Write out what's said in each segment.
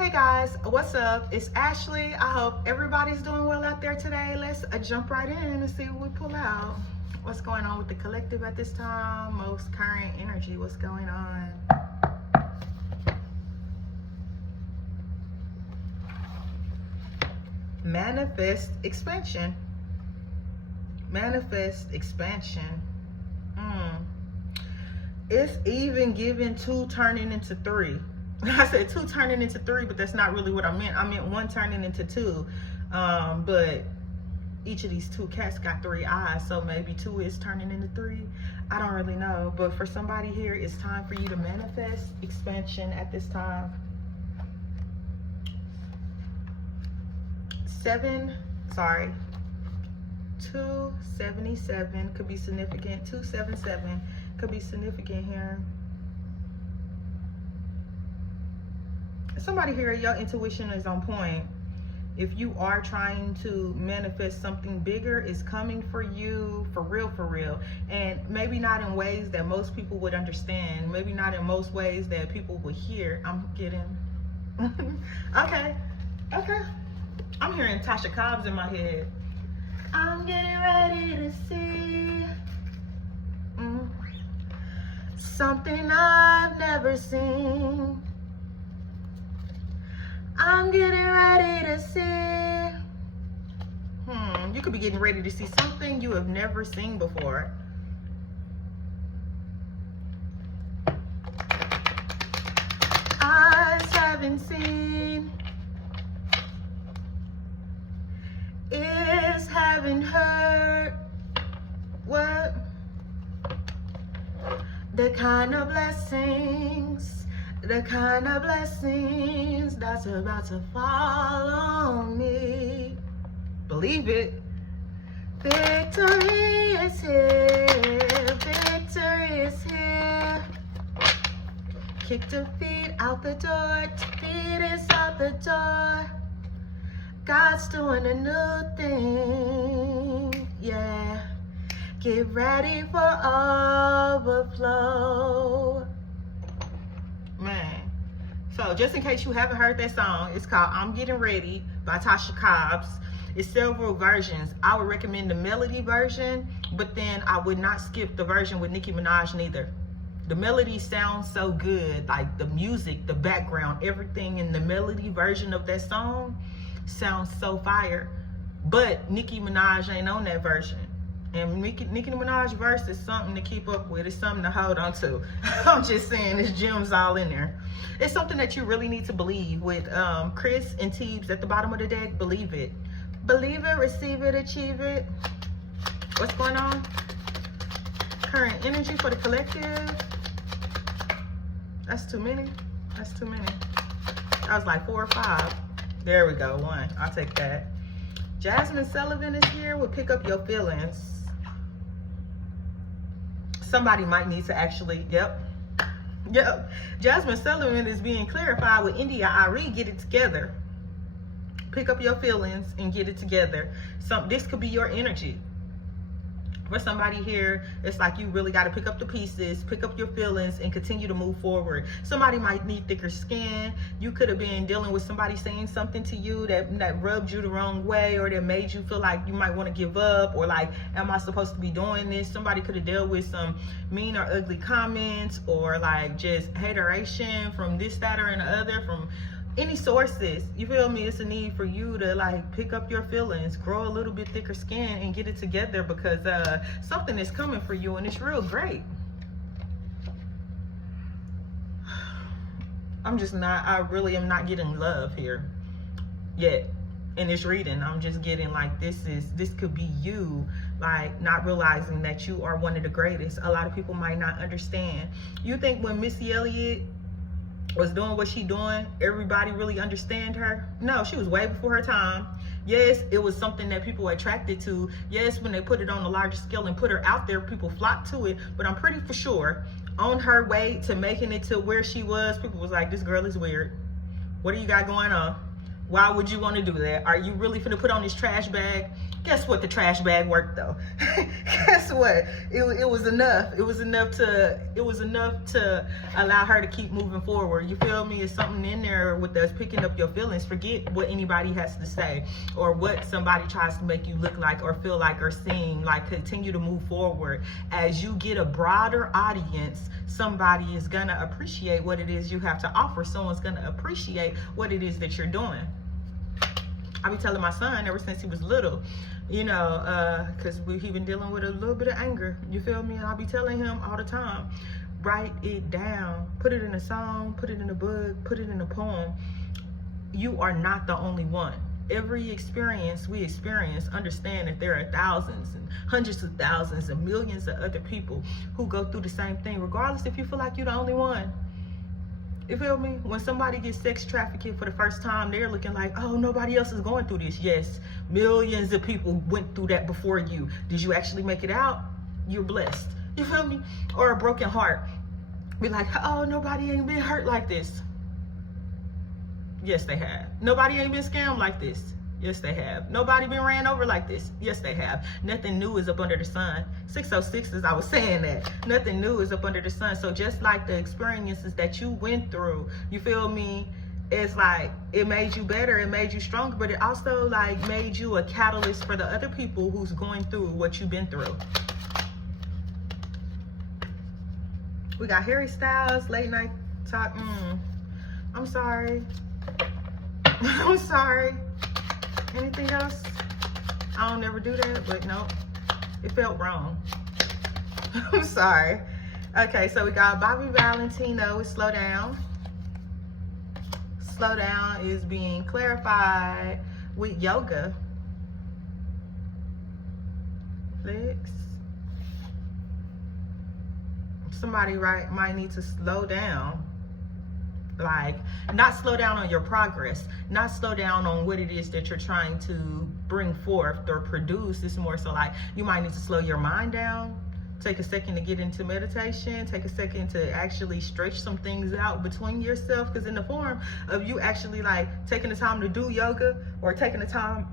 Hey guys, what's up? It's Ashley. I hope everybody's doing well out there today. Let's jump right in and see what we pull out. What's going on with the collective at this time? Most current energy, what's going on? Manifest expansion. Manifest expansion. It's even giving 2 turning into 3. I said 2 turning into 3, but that's not really what I meant. I meant 1 turning into 2. But each of these 2 cats got 3 eyes, so maybe 2 is turning into 3. I don't really know. But for somebody here, it's time for you to manifest expansion at this time. 277 could be significant. 277 could be significant here. Somebody here, your intuition is on point. If you are trying to manifest something bigger, is coming for you, for real. And maybe not in ways that most people would understand. Maybe not in most ways that people would hear. I'm getting, okay. I'm hearing Tasha Cobbs in my head. I'm getting ready to see something I've never seen. I'm getting ready to see. You could be getting ready to see something you have never seen before. Eyes haven't seen. Ears haven't heard. What? The kind of blessings that's about to fall on me. Believe it. Victory is here. Victory is here. Kick defeat out the door. Defeat is out the door. God's doing a new thing. Yeah. Get ready for overflow. Man, so just in case you haven't heard that song, it's called I'm Getting Ready by Tasha Cobbs. It's several versions. I would recommend the melody version, but then I would not skip the version with Nicki Minaj neither. The melody sounds so good, like the music, the background, everything in the melody version of that song sounds so fire. But Nicki Minaj ain't on that version. And Nicki Minaj verse is something to keep up with. It's something to hold on to. I'm just saying, there's gems all in there. It's something that you really need to believe. With Chris and Teebs at the bottom of the deck, believe it. Believe it, receive it, achieve it. What's going on? Current energy for the collective. That's too many. That's too many. That was like 4 or 5. There we go, 1. I'll take that. Jasmine Sullivan is here with Pick Up Your Feelings. Somebody might need to actually, yep. Jasmine Sullivan is being clarified with India Ari. Get it together. Pick up your feelings and get it together. This could be your energy. For somebody here, it's like you really got to pick up the pieces, pick up your feelings, and continue to move forward. Somebody might need thicker skin. You could have been dealing with somebody saying something to you that rubbed you the wrong way, or that made you feel like you might want to give up, or like, am I supposed to be doing this? Somebody could have dealt with some mean or ugly comments, or like just hateration from this, that, or and the other, from any sources. You feel me? It's a need for you to like pick up your feelings, grow a little bit thicker skin, and get it together, because something is coming for you and it's real great. I really am not getting love here yet in this reading. I'm just getting like this could be you, like not realizing that you are one of the greatest. A lot of people might not understand. You think when Missy Elliott was doing what she doing, everybody really understand her? No, she was way before her time. Yes, it was something that people were attracted to. Yes, when they put it on a larger scale and put her out there, people flocked to it. But I'm pretty for sure, on her way to making it to where she was, people was like, this girl is weird. What do you got going on? Why would you want to do that? Are you really finna put on this trash bag Guess what? The trash bag worked though. Guess what? It was enough. It was enough to allow her to keep moving forward. You feel me? It's something in there with us picking up your feelings. Forget what anybody has to say or what somebody tries to make you look like or feel like or seem like. Continue to move forward. As you get a broader audience, somebody is gonna appreciate what it is you have to offer. Someone's gonna appreciate what it is that you're doing. I be telling my son ever since he was little, you know, because he been dealing with a little bit of anger, you feel me? And I'll be telling him all the time, write it down, put it in a song, put it in a book, put it in a poem. You are not the only one. Every experience we experience, understand that there are thousands and hundreds of thousands and millions of other people who go through the same thing, regardless if you feel like you're the only one. You feel me? When somebody gets sex trafficking for the first time, they're looking like, oh, nobody else is going through this. Yes, millions of people went through that before you. Did you actually make it out? You're blessed. You feel me? Or a broken heart. Be like, oh, nobody ain't been hurt like this. Yes, they have. Nobody ain't been scammed like this. Yes, they have. Nobody been ran over like this. Yes, they have. Nothing new is up under the sun. 606 as I was saying that. Nothing new is up under the sun. So just like the experiences that you went through, you feel me? It's like it made you better, it made you stronger, but it also like made you a catalyst for the other people who's going through what you've been through. We got Harry Styles, late night talk. I'm sorry. I'm sorry. Anything else? I don't ever do that, but no, it felt wrong. I'm sorry. Okay, so we got Bobby Valentino with Slow Down. Slow Down is being clarified with yoga. Flex. Somebody might need to slow down. Like, not slow down on your progress, not slow down on what it is that you're trying to bring forth or produce. It's more so like you might need to slow your mind down, take a second to get into meditation, take a second to actually stretch some things out between yourself, because in the form of you actually like taking the time to do yoga or taking the time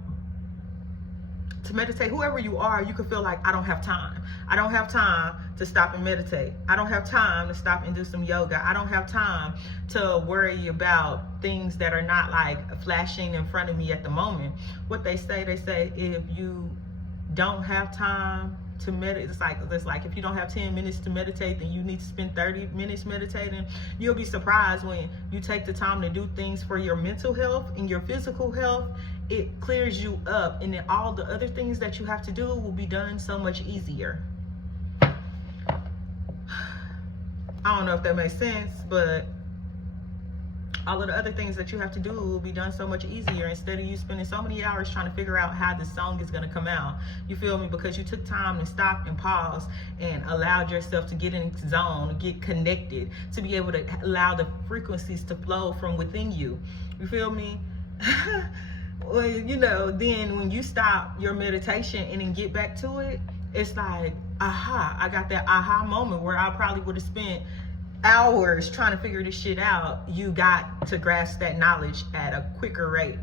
to meditate, whoever you are, you could feel like, I don't have time. I don't have time to stop and meditate. I don't have time to stop and do some yoga. I don't have time to worry about things that are not like flashing in front of me at the moment. What they say if you don't have time to meditate, it's like if you don't have 10 minutes to meditate, then you need to spend 30 minutes meditating. You'll be surprised when you take the time to do things for your mental health and your physical health. It clears you up, and then all the other things that you have to do will be done so much easier. I don't know if that makes sense, but all of the other things that you have to do will be done so much easier instead of you spending so many hours trying to figure out how this song is going to come out. You feel me? Because you took time to stop and pause and allowed yourself to get in zone, get connected, to be able to allow the frequencies to flow from within you. You feel me? Well, you know, then when you stop your meditation and then get back to it, it's like, aha, I got that aha moment where I probably would have spent hours trying to figure this shit out. You got to grasp that knowledge at a quicker rate.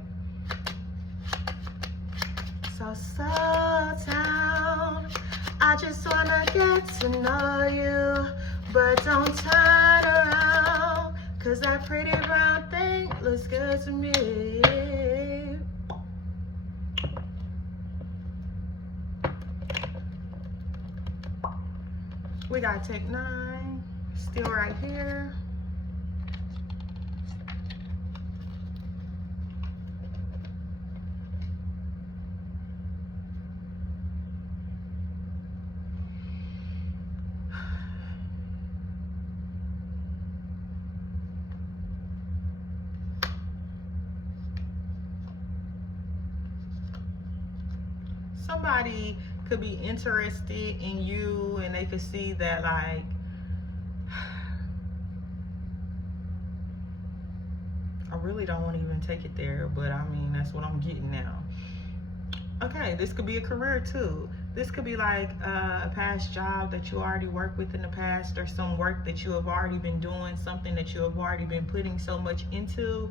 So slow down, I just wanna get to know you, but don't turn around, cause that pretty brown thing looks good to me. We got Tech 9, still right here. Somebody could be interested in you and they could see that like, I really don't want to even take it there, but I mean, that's what I'm getting now. Okay, this could be a career too. This could be like a past job that you already worked with in the past, or some work that you have already been doing, something that you have already been putting so much into.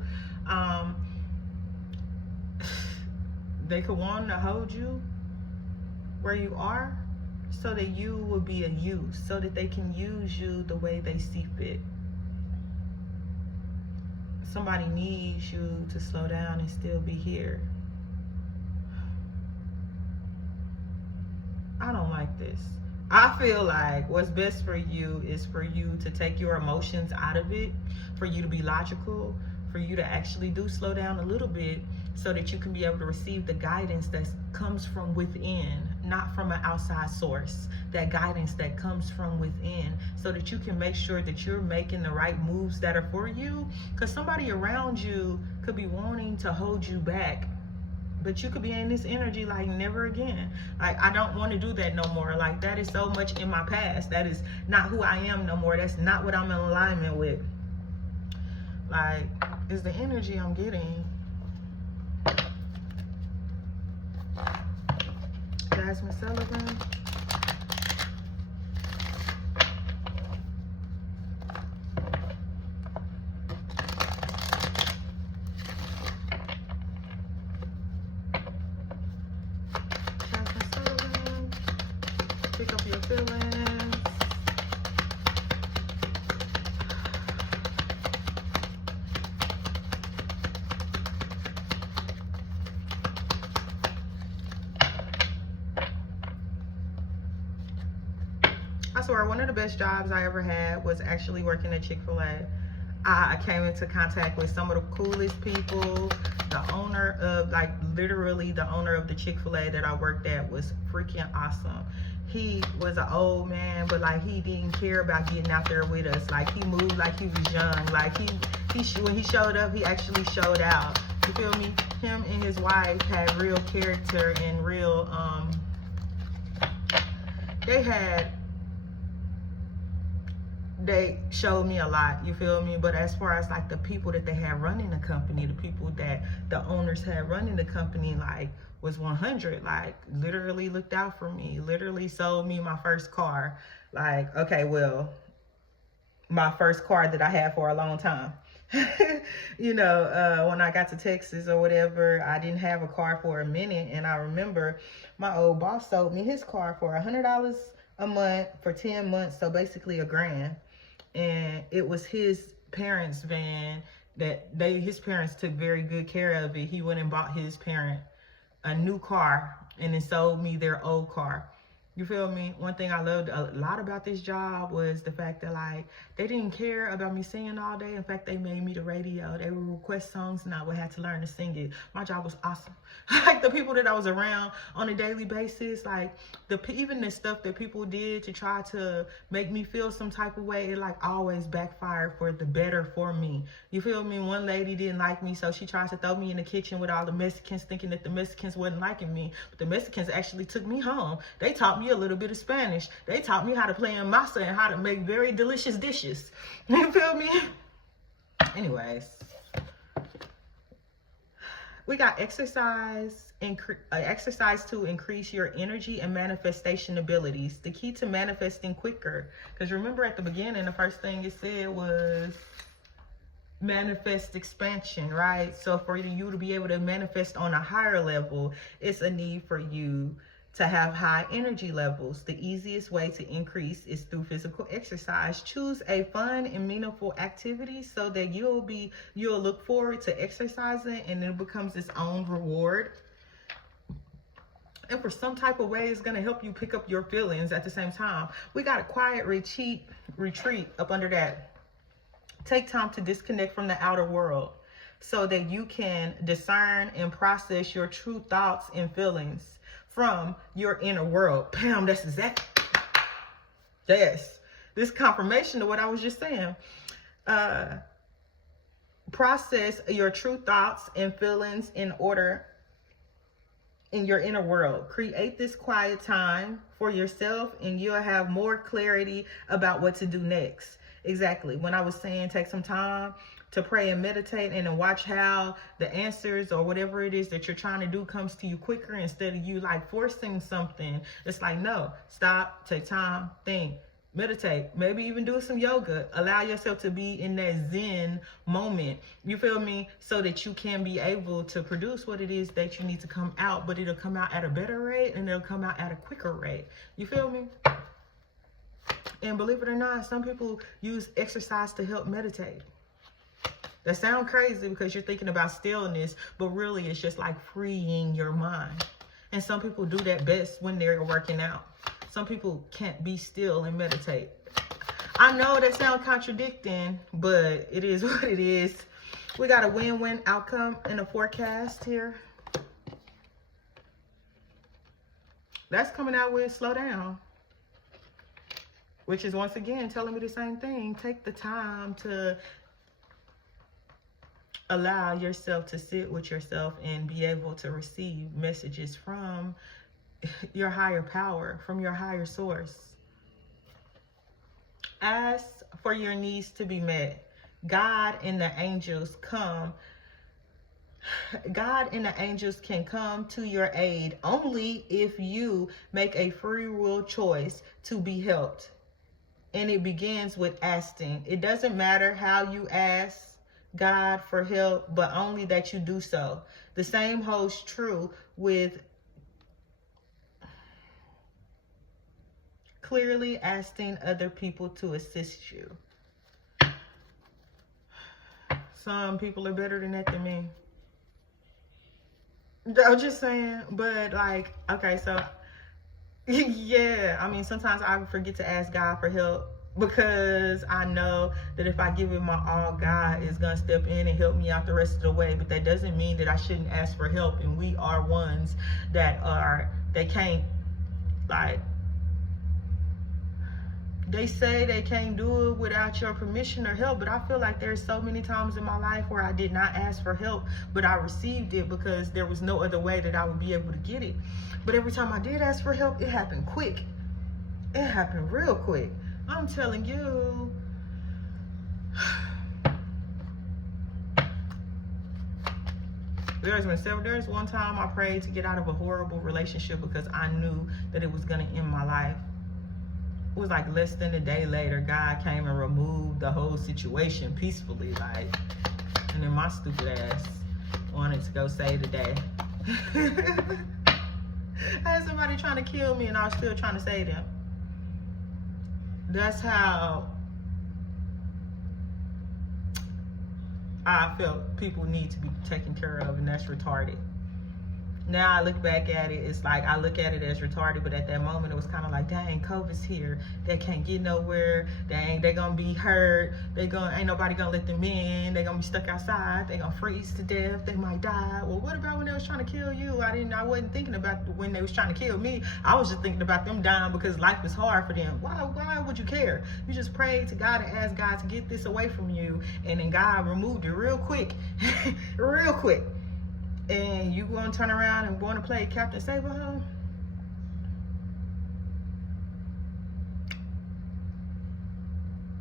They could want to hold you where you are so that you will be a use, so that they can use you the way they see fit. Somebody needs you to slow down and still be here. I don't like this. I feel like what's best for you is for you to take your emotions out of it, for you to be logical, for you to actually do slow down a little bit so that you can be able to receive the guidance that comes from within, not from an outside source. That guidance that comes from within, so that you can make sure that you're making the right moves that are for you, because somebody around you could be wanting to hold you back. But you could be in this energy like never again. Like, I don't want to do that no more. Like, that is so much in my past. That is not who I am no more. That's not what I'm in alignment with. Like, is the energy I'm getting. Jasmine Sullivan. Pick up your feelings. I swear, one of the best jobs I ever had was actually working at Chick-fil-A. I came into contact with some of the coolest people. The owner of, like, literally the owner of the Chick-fil-A that I worked at was freaking awesome. He was an old man, but like, he didn't care about getting out there with us. Like, he moved like he was young. Like, when he showed up, he actually showed out. You feel me? Him and his wife had real character and real, they showed me a lot, you feel me? But as far as like the people that they had running the company, the people that the owners had running the company, like, was 100, like, literally looked out for me, literally sold me my first car. Like, okay, well, my first car that I had for a long time. You know, when I got to Texas or whatever, I didn't have a car for a minute. And I remember my old boss sold me his car for $100 a month for 10 months. So basically $1,000. And it was his parents' van that his parents took very good care of it. He went and bought his parent a new car and then sold me their old car. You feel me? One thing I loved a lot about this job was the fact that, like, they didn't care about me singing all day. In fact, they made me the radio. They would request songs and I would have to learn to sing it. My job was awesome. Like, the people that I was around on a daily basis, like, even the stuff that people did to try to make me feel some type of way, it like always backfired for the better for me. You feel me? One lady didn't like me, so she tried to throw me in the kitchen with all the Mexicans, thinking that the Mexicans wasn't liking me. But the Mexicans actually took me home. They taught me a little bit of Spanish. They taught me how to play in masa and how to make very delicious dishes. You feel me? Anyways, we got exercise to increase your energy and manifestation abilities. The key to manifesting quicker. Because remember at the beginning, the first thing it said was manifest expansion, right? So for you to be able to manifest on a higher level, it's a need for you to have high energy levels. The easiest way to increase is through physical exercise. Choose a fun and meaningful activity so that you'll look forward to exercising, and it becomes its own reward. And for some type of way, it's gonna help you pick up your feelings at the same time. We got a quiet retreat up under that. Take time to disconnect from the outer world so that you can discern and process your true thoughts and feelings from your inner world. Pam, that's exactly. Yes. This confirmation of what I was just saying. Process your true thoughts and feelings in your inner world. Create this quiet time for yourself and you'll have more clarity about what to do next. Exactly. When I was saying take some time to pray and meditate and then watch how the answers or whatever it is that you're trying to do comes to you quicker instead of you like forcing something. It's like, no, stop, take time, think. Meditate, maybe even do some yoga. Allow yourself to be in that zen moment, you feel me, so that you can be able to produce what it is that you need to come out, but it'll come out at a better rate and it'll come out at a quicker rate, you feel me. And believe it or not, some people use exercise to help meditate. That sounds crazy because you're thinking about stillness, but really it's just like freeing your mind. And some people do that best when they're working out. Some people can't be still and meditate. I know that sounds contradicting, but it is what it is. We got a win-win outcome in the forecast here. That's coming out with slow down, which is once again telling me the same thing. Take the time to allow yourself to sit with yourself and be able to receive messages from your higher power, from your higher source. Ask for your needs to be met. God and the angels come. God and the angels can come to your aid only if you make a free will choice to be helped. And it begins with asking. It doesn't matter how you ask God for help, but only that you do so. The same holds true with clearly asking other people to assist you. Some people are better than that than me. I'm just saying, but like, okay, so yeah, I mean, sometimes I forget to ask God for help because I know that if I give it my all, God is gonna step in and help me out the rest of the way. But that doesn't mean that I shouldn't ask for help. And we are ones that can't, like, they say they can't do it without your permission or help, but I feel like there's so many times in my life where I did not ask for help, but I received it because there was no other way that I would be able to get it. But every time I did ask for help, it happened quick. It happened real quick. I'm telling you. There's one time I prayed to get out of a horrible relationship because I knew that it was going to end my life. It was like less than a day later, God came and removed the whole situation peacefully, like, and then my stupid ass wanted to go save the day. I had somebody trying to kill me and I was still trying to save them. That's how I felt people need to be taken care of, and that's retarded. Now I look back at it, it's like I look at it as retarded, but at that moment it was kind of like, dang, COVID's here. They can't get nowhere. Dang, they gonna be hurt. Ain't nobody gonna let them in. They gonna be stuck outside. They gonna freeze to death. They might die. Well, what about when they was trying to kill you? I wasn't thinking about when they was trying to kill me. I was just thinking about them dying because life was hard for them. Why would you care? You just prayed to God and asked God to get this away from you, and then God removed it real quick, real quick. And you want to turn around and want to play Captain Save-A-Home?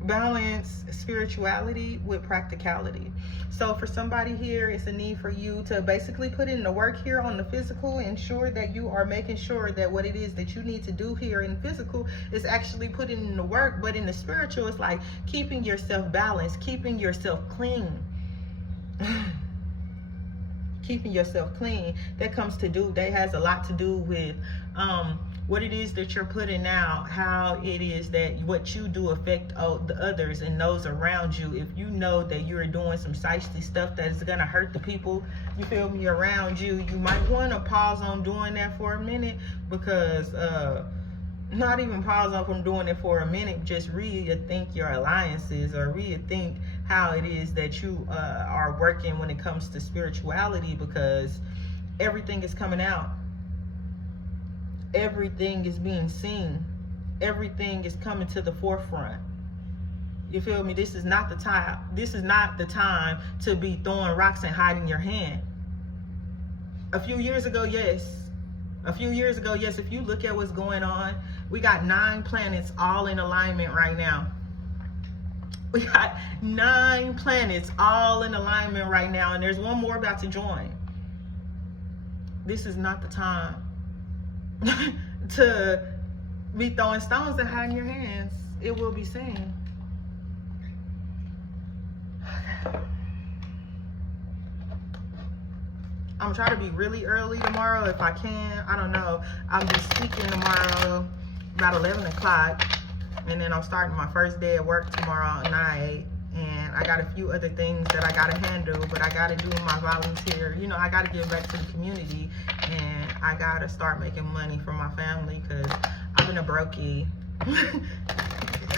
Balance spirituality with practicality. So for somebody here, it's a need for you to basically put in the work here on the physical. Ensure that you are making sure that what it is that you need to do here in physical is actually putting in the work. But in the spiritual, it's like keeping yourself balanced, keeping yourself clean. Keeping yourself clean. That has a lot to do with what it is that you're putting out, how it is that what you do affect the others and those around you. If you know that you're doing some shiesty stuff that's gonna hurt the people, you feel me, around you, you might want to pause on doing that for a minute, because not even pause on from doing it for a minute, just rethink your alliances or rethink how it is that you are working when it comes to spirituality, because everything is coming out. Everything is being seen. Everything is coming to the forefront. You feel me? This is not the time. This is not the time to be throwing rocks and hiding your hand. A few years ago, yes. If you look at what's going on, we got 9 planets all in alignment right now. We got 9 planets all in alignment right now, and there's one more about to join. This is not the time to be throwing stones and hiding your hands. it will be seen. I'm trying to be really early tomorrow if I can. I don't know. I'll be speaking tomorrow about 11 o'clock. And then I'm starting my first day at work tomorrow night. And I got a few other things that I got to handle. But I got to do my volunteer. You know, I got to give back to the community. And I got to start making money for my family. Because I've been a brokey.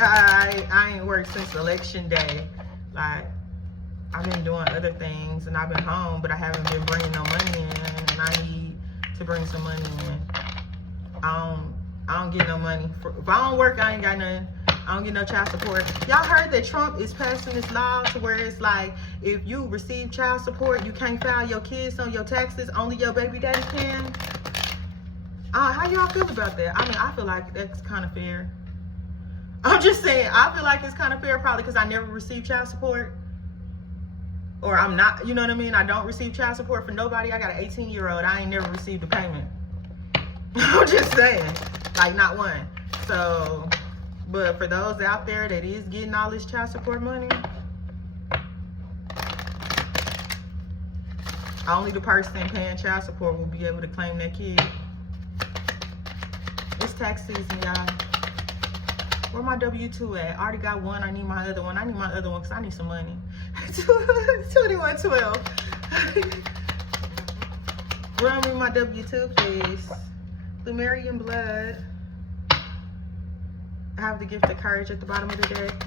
I ain't worked since election day. Like, I've been doing other things and I've been home, but I haven't been bringing no money in, and I need to bring some money in. I don't get no money. If I don't work, I ain't got nothing. I don't get no child support. Y'all heard that Trump is passing this law to where it's like, if you receive child support, you can't file your kids on your taxes, only your baby daddy can. How y'all feel about that? I mean, I feel like that's kind of fair. I'm just saying, I feel like it's kind of fair, probably because I never received child support. Or I'm not, you know what I mean? I don't receive child support for nobody. I got an 18-year-old. I ain't never received a payment. I'm just saying, like, not one. So, but for those out there that is getting all this child support money, only the person paying child support will be able to claim that kid. It's tax season, y'all. Where my W-2 at? I already got one. I need my other one. I need my other one because I need some money. 2112. Run me my W-2, please. Lumerian blood. I have the gift of courage at the bottom of the deck.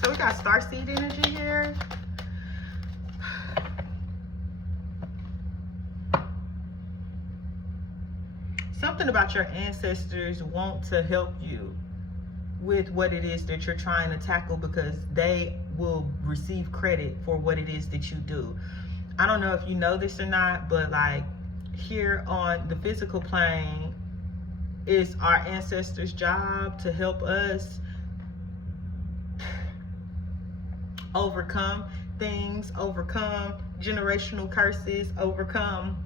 So we got starseed energy here. Something about your ancestors want to help you with what it is that you're trying to tackle, because they will receive credit for what it is that you do. I don't know if you know this or not, but like here on the physical plane, it's our ancestors' job to help us overcome things, overcome generational curses, overcome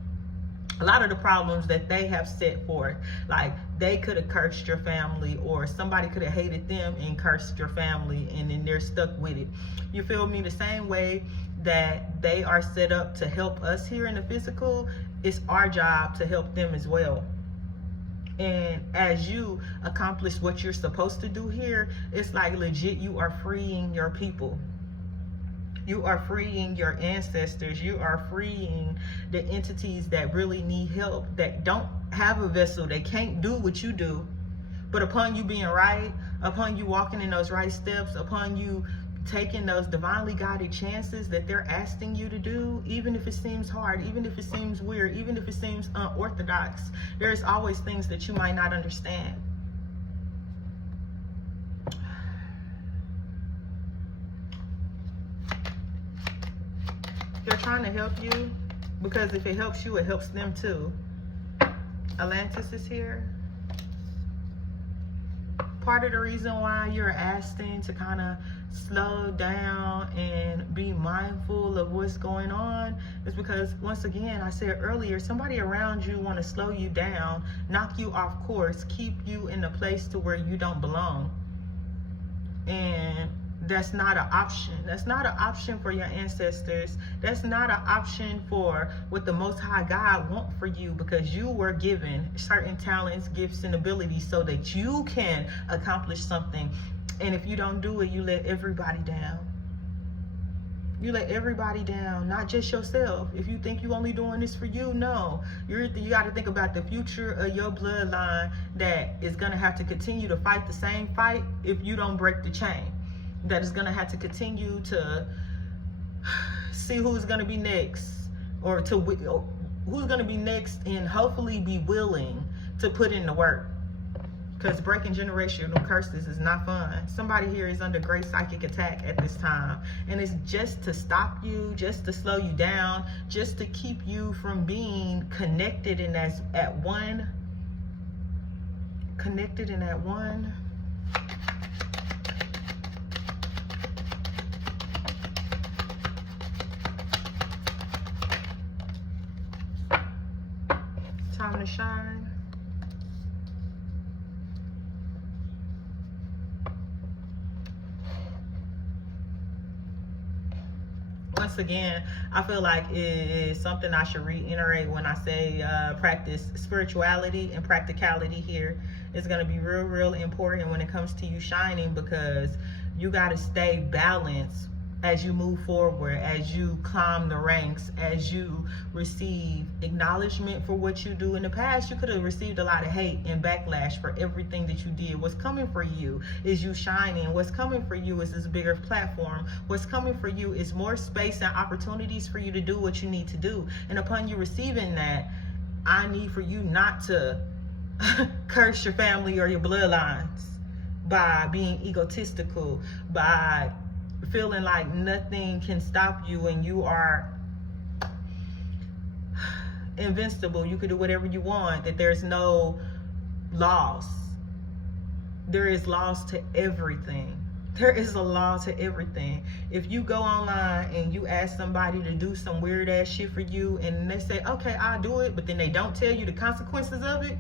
a lot of the problems that they have set forth. Like, they could have cursed your family, or somebody could have hated them and cursed your family, and then they're stuck with it. You feel me? The same way that they are set up to help us here in the physical, it's our job to help them as well. And as you accomplish what you're supposed to do here, it's like legit, you are freeing your people. You are freeing your ancestors. You are freeing the entities that really need help, that don't have a vessel. They can't do what you do. But upon you being right, upon you walking in those right steps, upon you taking those divinely guided chances that they're asking you to do, even if it seems hard, even if it seems weird, even if it seems unorthodox, there's always things that you might not understand. They're trying to help you, because if it helps you, it helps them too. Atlantis is here. Part of the reason why you're asking to kind of slow down and be mindful of what's going on is because, once again, I said earlier, somebody around you want to slow you down, knock you off course, keep you in a place to where you don't belong. And that's not an option. That's not an option for your ancestors. That's not an option for what the Most High God wants for you, because you were given certain talents, gifts, and abilities so that you can accomplish something. And if you don't do it, you let everybody down. You let everybody down, not just yourself. If you think you only doing this for you, no. You got to think about the future of your bloodline that is going to have to continue to fight the same fight if you don't break the chain. That is going to have to continue to see who's going to be next, or who's going to be next, and hopefully be willing to put in the work. Because breaking generational curses is not fun. Somebody here is under great psychic attack at this time. And it's just to stop you, just to slow you down, just to keep you from being connected in at one. Connected in that one. Time to shine. once again, I feel like it is something I should reiterate when I say practice spirituality and practicality here. It's going to be real important when it comes to you shining, because you got to stay balanced as you move forward, as you climb the ranks, as you receive acknowledgement for what you do. In the past, you could have received a lot of hate and backlash for everything that you did. What's coming for you is you shining. What's coming for you is this bigger platform. What's coming for you is more space and opportunities for you to do what you need to do. And upon you receiving that, I need for you not to curse your family or your bloodlines by being egotistical, by feeling like nothing can stop you and you are invincible. You can do whatever you want, that there's no laws. There is laws to everything. There is a law to everything. If you go online and you ask somebody to do some weird ass shit for you and they say, okay, I'll do it, but then they don't tell you the consequences of it,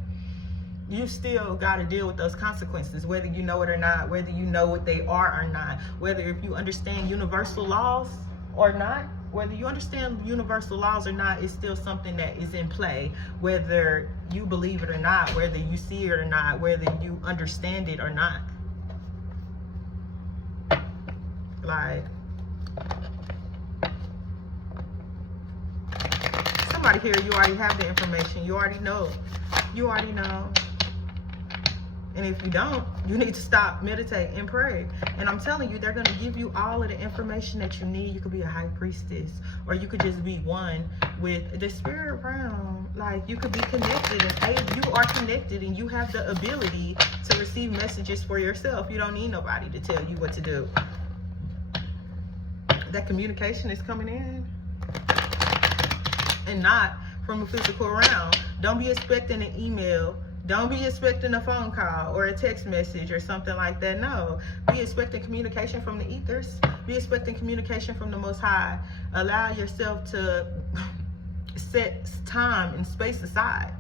you still got to deal with those consequences, whether you know it or not, whether you know what they are or not, whether if you understand universal laws or not, whether you understand universal laws or not, it's still something that is in play, whether you believe it or not, whether you see it or not, whether you understand it or not. Like, somebody here, you already have the information. You already know. You already know. And if you don't, you need to stop, meditate, and pray. And I'm telling you, they're going to give you all of the information that you need. You could be a high priestess, or you could just be one with the spirit realm. Like, you could be connected, and you are connected, and you have the ability to receive messages for yourself. You don't need nobody to tell you what to do. That communication is coming in, and not from a physical realm. Don't be expecting an email. Don't be expecting a phone call or a text message or something like that. No, be expecting communication from the ethers. Be expecting communication from the Most High. Allow yourself to set time and space aside.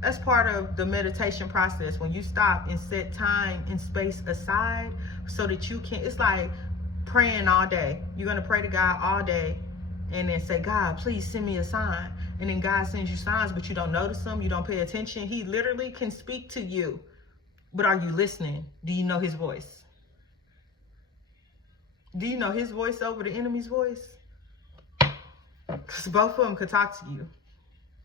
That's part of the meditation process. When you stop and set time and space aside so that you can, it's like praying all day. You're going to pray to God all day and then say, God, please send me a sign. And then God sends you signs, but you don't notice them. You don't pay attention. He literally can speak to you. But are you listening? Do you know his voice? Do you know his voice over the enemy's voice? Because both of them could talk to you.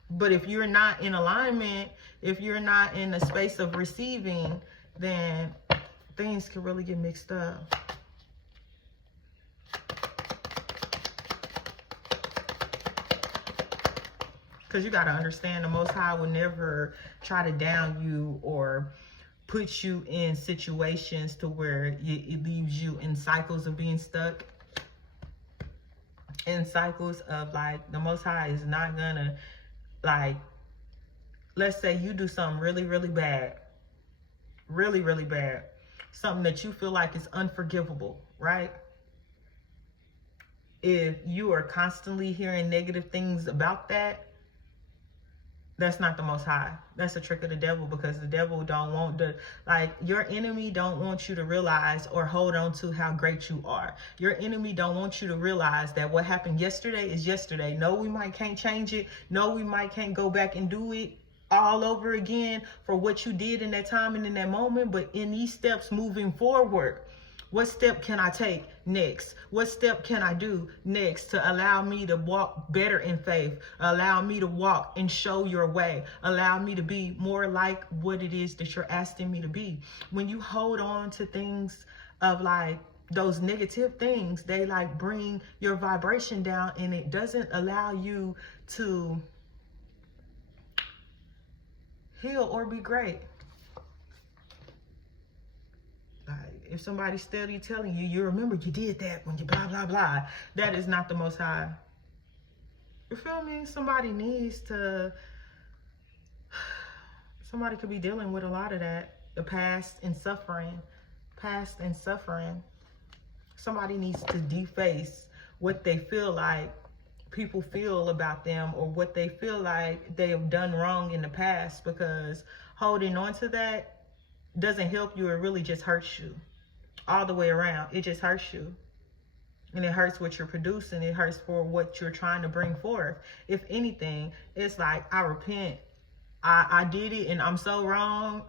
But if you're not in alignment, if you're not in a space of receiving, then things can really get mixed up. Because you got to understand, the Most High will never try to down you or put you in situations to where it leaves you in cycles of being stuck. In cycles of, like, the Most High is not going to, like, let's say you do something really bad. Really bad. Something that you feel like is unforgivable, right? If you are constantly hearing negative things about that, that's not the Most High. That's a trick of the devil, because the devil don't want to, like, your enemy don't want you to realize or hold on to how great you are. Your enemy don't want you to realize that what happened yesterday is yesterday. No, we might can't change it. No, we might can't go back and do it all over again for what you did in that time and in that moment. But in these steps moving forward, what step can I take next? What step can I do next to allow me to walk better in faith? Allow me to walk and show your way. Allow me to be more like what it is that you're asking me to be. When you hold on to things of, like, those negative things, they, like, bring your vibration down, and it doesn't allow you to heal or be great. If somebody's steady telling you, you remember you did that when you blah, blah, blah, that is not the Most High. You feel me? Somebody could be dealing with a lot of that. The past and suffering. Somebody needs to deface what they feel like people feel about them, or what they feel like they have done wrong in the past, because holding on to that doesn't help you. It really just hurts you. All the way around, it just hurts you. And it hurts what you're producing. It hurts for what you're trying to bring forth. If anything, it's like, I repent. I did it and I'm so wrong.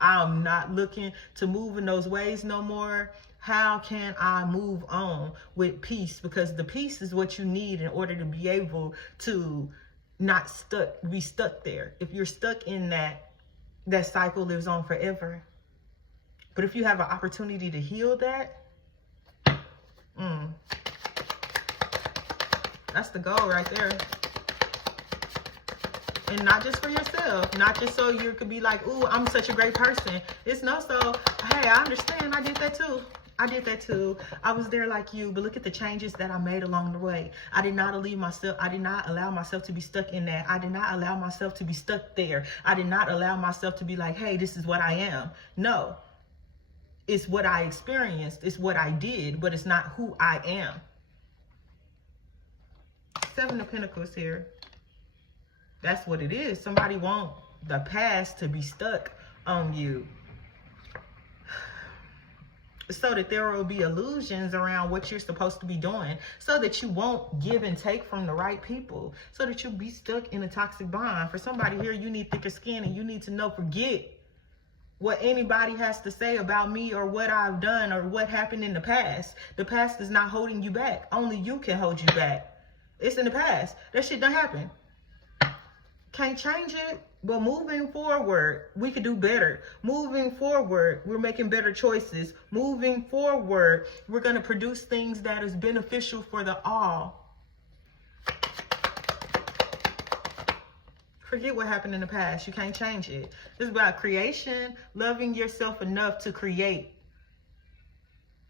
I'm not looking to move in those ways no more. How can I move on with peace? Because the peace is what you need in order to be able to not be stuck there. If you're stuck in that cycle lives on forever. But if you have an opportunity to heal that, that's the goal right there. And not just for yourself, not just so you could be like, ooh, I'm such a great person. It's no, so, hey, I understand, I did that too. I was there like you, but look at the changes that I made along the way. I did not allow myself to be stuck in that. I did not allow myself to be stuck there. I did not allow myself to be like, hey, this is what I am. No, it's what I experienced. It's what I did, but it's not who I am. 7 of Pentacles here. That's what it is. Somebody want the past to be stuck on you, so that there will be illusions around what you're supposed to be doing, so that you won't give and take from the right people, so that you'll be stuck in a toxic bond. For somebody here, you need thicker skin, and you need to know, forget what anybody has to say about me or what I've done or what happened in the past. The past is not holding you back. Only you can hold you back. It's in the past. That shit done happened. Can't change it, but moving forward, we could do better. Moving forward, we're making better choices. Moving forward, we're going to produce things that is beneficial for the all. Forget what happened in the past. You can't change it. This is about creation, loving yourself enough to create.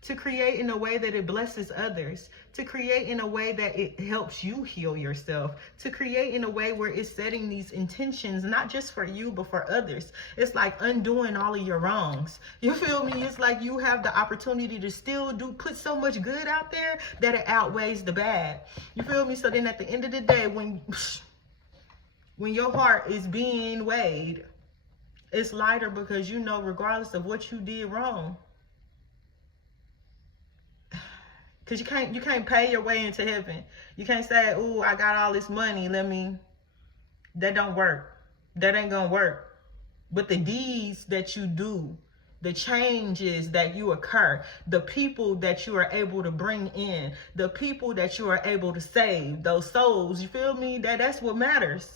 To create in a way that it blesses others, to create in a way that it helps you heal yourself, to create in a way where it's setting these intentions, not just for you, but for others. It's like undoing all of your wrongs. You feel me? It's like you have the opportunity to still put so much good out there that it outweighs the bad. You feel me? So then at the end of the day, when your heart is being weighed, it's lighter, because you know, regardless of what you did wrong, because you can't pay your way into heaven. You can't say, ooh, I got all this money, that don't work. That ain't gonna work. But the deeds that you do, the changes that you occur, the people that you are able to bring in, the people that you are able to save, those souls, you feel me? That's what matters.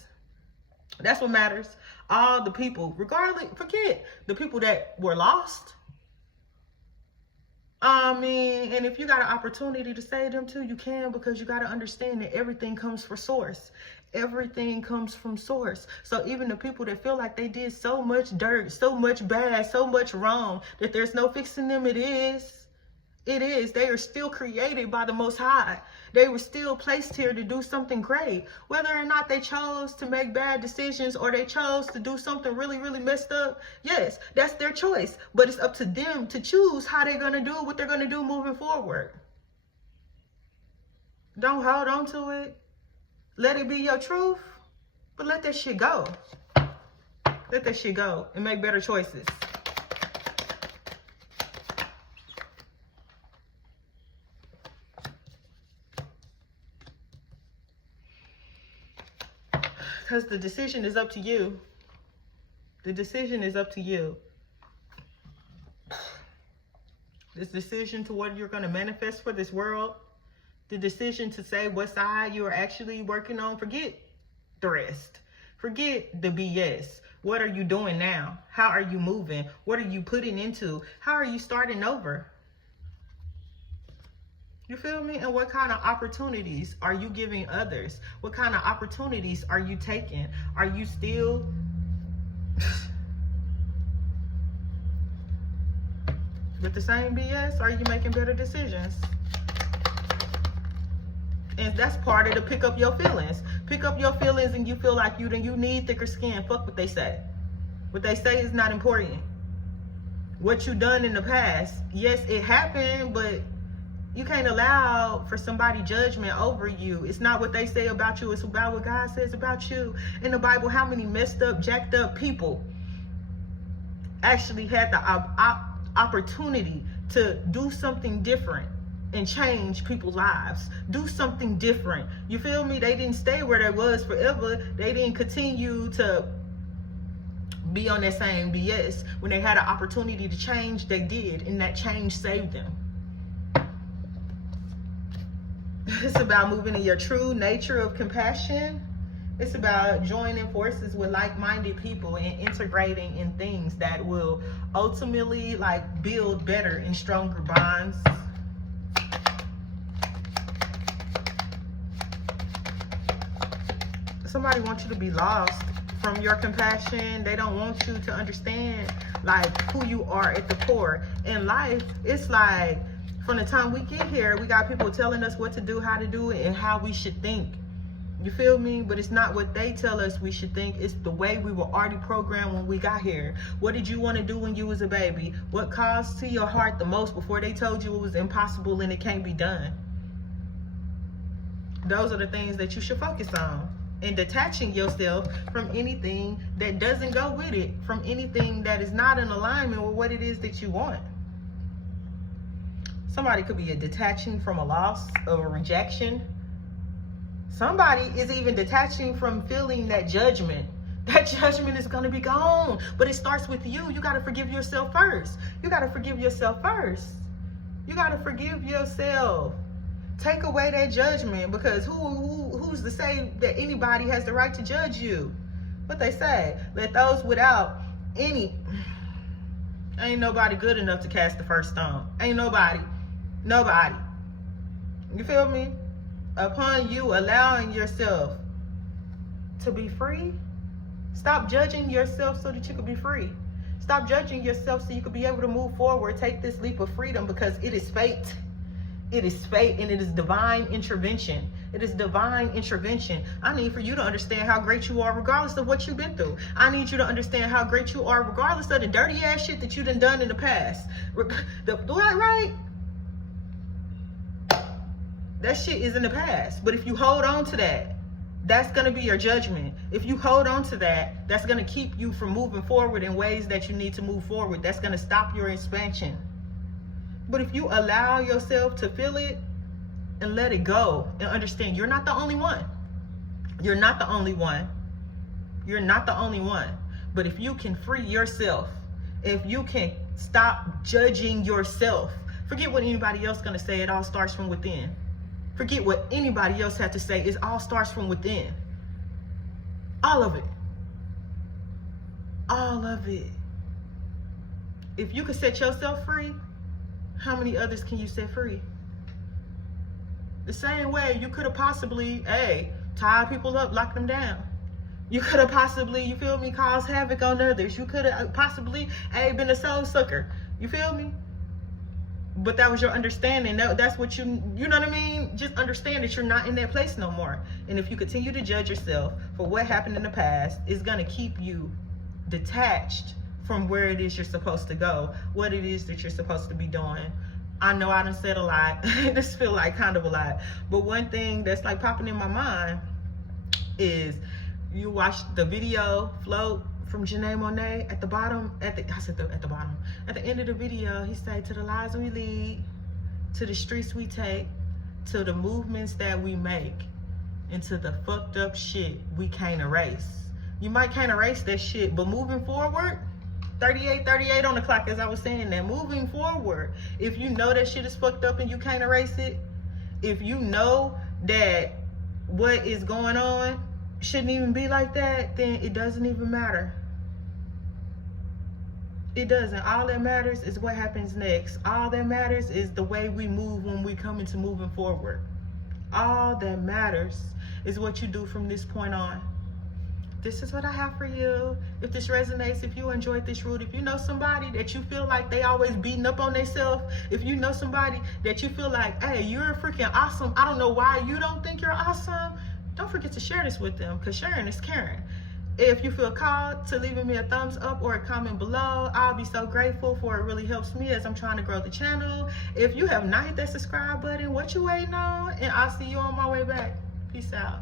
That's what matters. All the people, regardless, forget the people that were lost. And if you got an opportunity to save them too, you can, because you got to understand that everything comes from source. Everything comes from source. So even the people that feel like they did so much dirt, so much bad, so much wrong, that there's no fixing them, it is. They are still created by the Most High. They were still placed here to do something great. Whether or not they chose to make bad decisions or they chose to do something really, really messed up, yes, that's their choice. But it's up to them to choose how they're going to do what they're going to do moving forward. Don't hold on to it. Let it be your truth, but let that shit go. Let that shit go and make better choices. Because the decision is up to you. The decision is up to you. This decision to what you're going to manifest for this world, the decision to say what side you are actually working on, forget the rest. Forget the BS. What are you doing now? How are you moving? What are you putting into? How are you starting over? You feel me? And what kind of opportunities are you giving others? What kind of opportunities are you taking? Are you still with the same BS? Or are you making better decisions? And that's part of the pick up your feelings. Pick up your feelings and you feel like you need thicker skin. Fuck what they say. What they say is not important. What you done in the past, yes, it happened, but you can't allow for somebody judgment over you. It's not what they say about you. It's about what God says about you. In the Bible, how many messed up, jacked up people actually had the opportunity to do something different? and change people's lives. Do something different. You feel me? They didn't stay where they was forever. They didn't continue to be on that same BS. When they had an opportunity to change, they did, and that change saved them. It's about moving in your true nature of compassion. It's about joining forces with like-minded people and integrating in things that will ultimately like build better and stronger bonds. Somebody wants you to be lost from your compassion. They don't want you to understand like who you are at the core. In life, it's like from the time we get here, we got people telling us what to do, how to do it, and how we should think. You feel me? But it's not what they tell us we should think. It's the way we were already programmed when we got here. What did you want to do when you was a baby? What caused to your heart the most before they told you it was impossible and it can't be done? Those are the things that you should focus on. And detaching yourself from anything that doesn't go with it, from anything that is not in alignment with what it is that you want. Somebody could be detaching from a loss or a rejection. Somebody is even detaching from feeling that judgment. That judgment is going to be gone. But it starts with you. You got to forgive yourself first. You got to forgive yourself first. You got to forgive yourself. Take away that judgment, because who's to say that anybody has the right to judge you? What they say, let those without any, ain't nobody good enough to cast the first stone. Ain't nobody. You feel me? Upon you allowing yourself to be free, stop judging yourself so that you can be free. Stop judging yourself so you can be able to move forward. Take this leap of freedom, because it is fate. It is fate, and it is divine intervention. It is divine intervention. I need for you to understand how great you are regardless of what you've been through. I need you to understand how great you are regardless of the dirty ass shit that you done in the past. Right? That shit is in the past. But if you hold on to that, that's going to be your judgment. If you hold on to that, that's going to keep you from moving forward in ways that you need to move forward. That's going to stop your expansion. But if you allow yourself to feel it and let it go and understand you're not the only one. You're not the only one. You're not the only one. But if you can free yourself, if you can stop judging yourself, forget what anybody else is going to say. It all starts from within. Forget what anybody else had to say. It all starts from within. All of it. All of it. If you can set yourself free, how many others can you set free? The same way you could have possibly, tied people up, locked them down. You could have possibly, you feel me, caused havoc on others. You could have possibly, been a soul sucker. You feel me? But that was your understanding. That's what you know what I mean? Just understand that you're not in that place no more. And if you continue to judge yourself for what happened in the past, it's going to keep you detached from where it is you're supposed to go, what it is that you're supposed to be doing. I know I done said a lot. This feel like kind of a lot. But one thing that's like popping in my mind is you watch the video Float from Janae Monáe at the bottom, at the end of the video, he say, to the lives we lead, to the streets we take, to the movements that we make, and to the fucked up shit we can't erase. You might can't erase that shit, but moving forward, 38 on the clock, as I was saying that, moving forward, if you know that shit is fucked up and you can't erase it, if you know that what is going on shouldn't even be like that, then it doesn't even matter. It doesn't. All that matters is what happens next. All that matters is the way we move when we come into moving forward. All that matters is what you do from this point on. This is what I have for you. If this resonates, if you enjoyed this route, if you know somebody that you feel like they always beating up on themselves, if you know somebody that you feel like, hey, you're freaking awesome, I don't know why you don't think you're awesome, don't forget to share this with them, because sharing is caring. If you feel called to leaving me a thumbs up or a comment below, I'll be so grateful, for it really helps me as I'm trying to grow the channel. If you have not hit that subscribe button, what you waiting on? And I'll see you on my way back. Peace out.